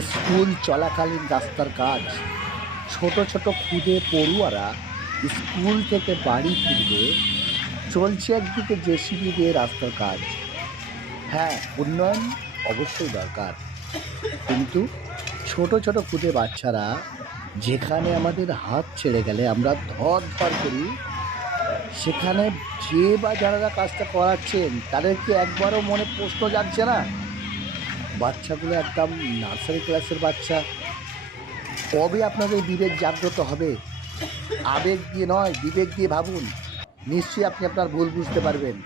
School চলাকালীন রাস্তার কাজ। ছোট ছোট খুদে পড়ুয়ারা স্কুল থেকে বাড়ি ফিরবে, চলছে একদিকে জেসিবি দিয়ে রাস্তার কাজ। হ্যাঁ উন্নয়ন অবশ্যই দরকার। কিন্তু ছোট ছোট খুদে বাচ্চারা যেখানে আমাদের হাত ছেড়ে গেলে আমরা ধর ধর করি, সেখানে যে বা যারা কাজটা করাচ্ছেন, তাদের কি একবারও মনে প্রশ্ন জাগছে না? বাচ্চাগুলো একদম নার্সারি ক্লাসের বাচ্চা। কবে আপনাদের বিবেক জাগ্রত হবে? আবেগ দিয়ে নয়, বিবেক দিয়ে ভাবুন। নিশ্চয়ই আপনি আপনার ভুল বুঝতে পারবেন।